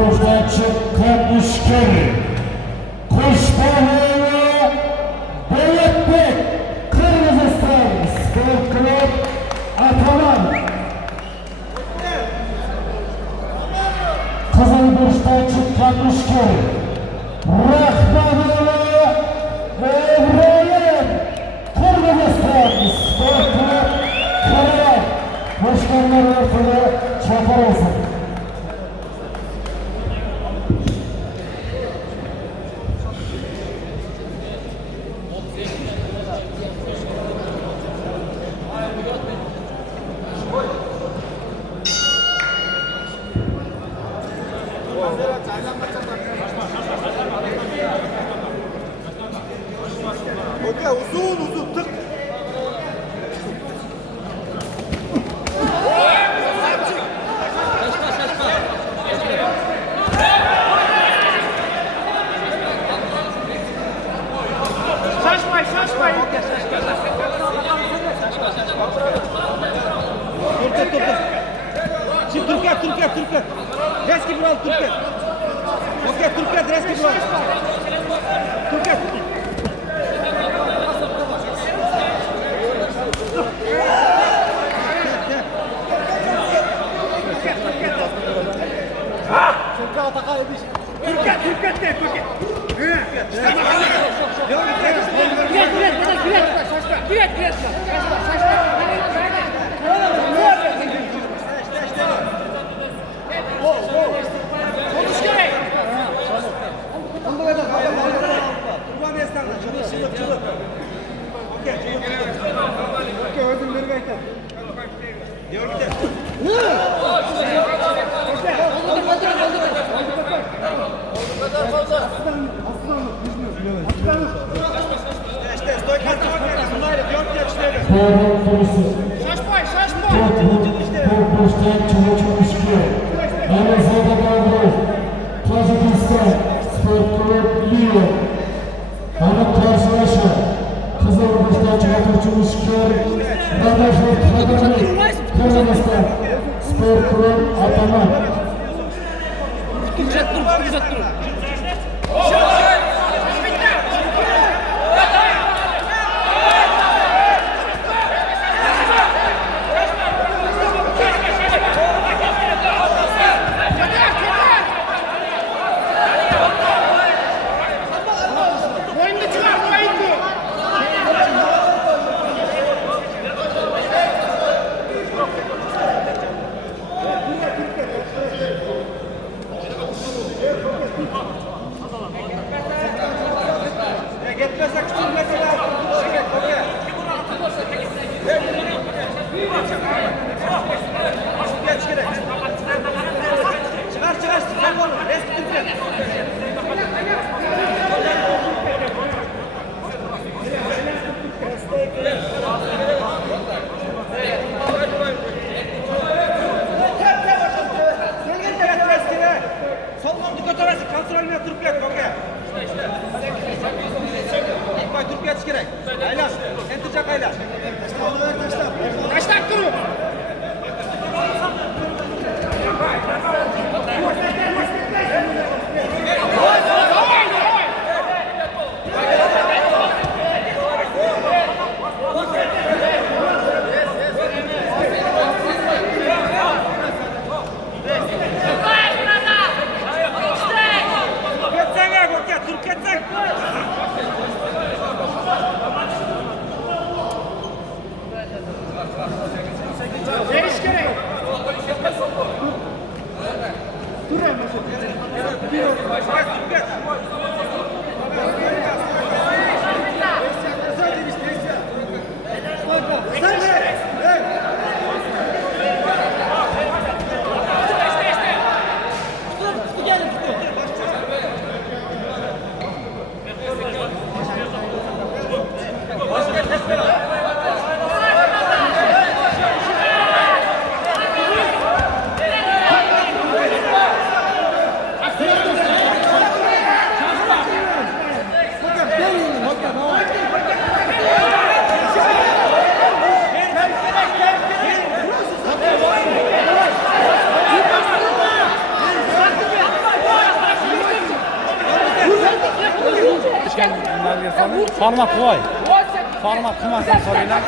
boştan çıkan müşkeri. Kuşbahayla Beyatbek Kırgızistan Spor Club Ataman. Kızılburç'tan çıkan müşkeri. Rahmanlı İbrahim Kırgızistan Spor Club Karaman. Başkanlar ortada çakar olsun. Uzun tık. Şaşmayın. Dur. Şimdi Türkiye. Reski bir al Türkiye. Okey, Türkiye reski bir al. Türkiye. Boştan çalışmış ki Arizona Davros Tacikistan Spor Club Lyon. Ama karşılaşan Kızılburç'tan çalışmış ki Radafort Hadanlı Kırgızistan Spor Club Ataman. Güzel dur. Gitmezsek küçük mesela. Çıkar. Sen olur. Eski Türkiye. Soldan dikkat arası. Kontrolüne Türkiye. Okey. Türkiye çıkacak. Aylaş. Enticak aylaş. Taşlar durun. Türkiye. Geliş gerek. işken parmak koy. Parmak kımasan soruyla.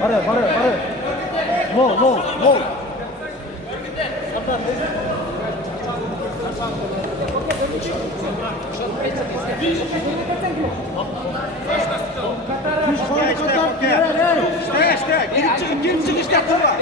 Para. No. İşte. Girip çık işte. Tamam.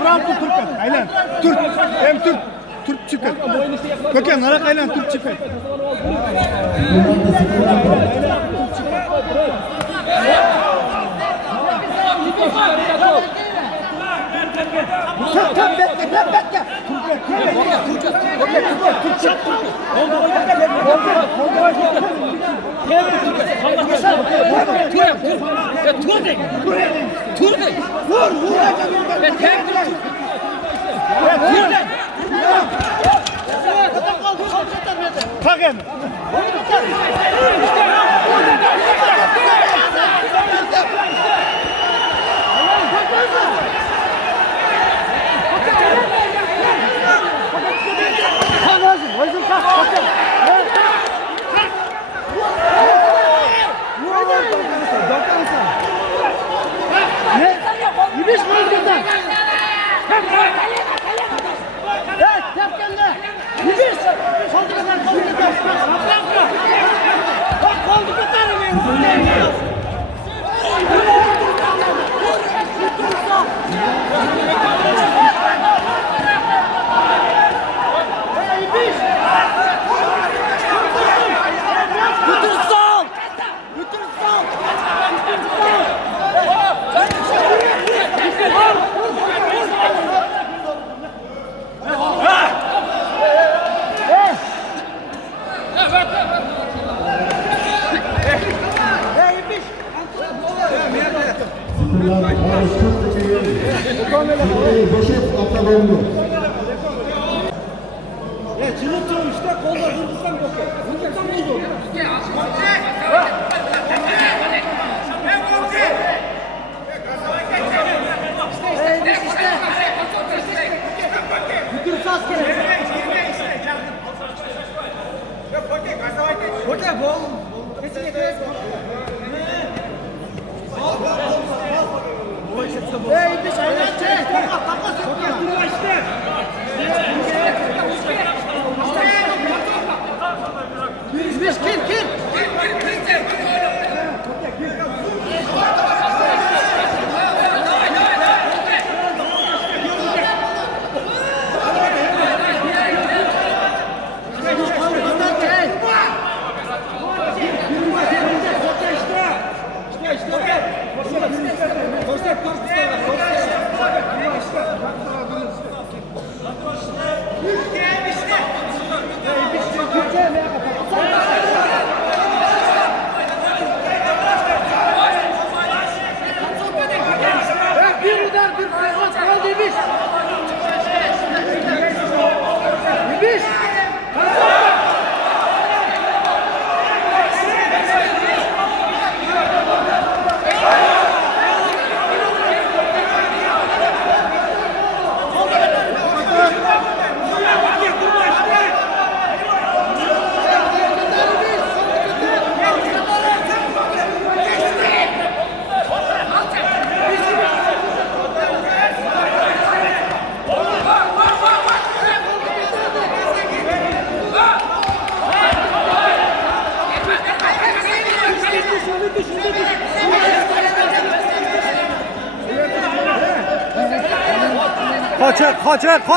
Buram tut Türk. Aynen. Türk. Hem Türk çıkın. Köken narak aynen Türk çıkın.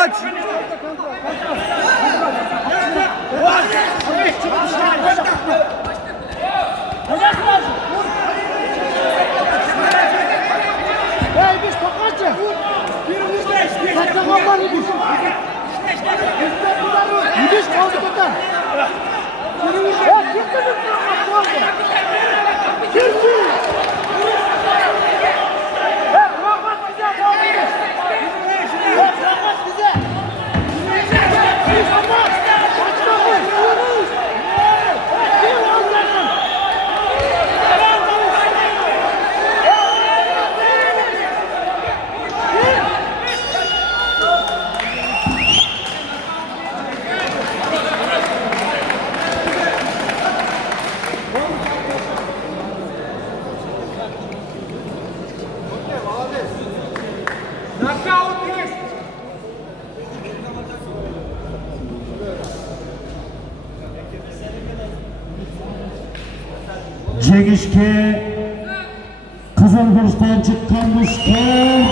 Kaç. Gidiş kaldı bakalım. Cengişke Kızılburç'tan çıkanmışken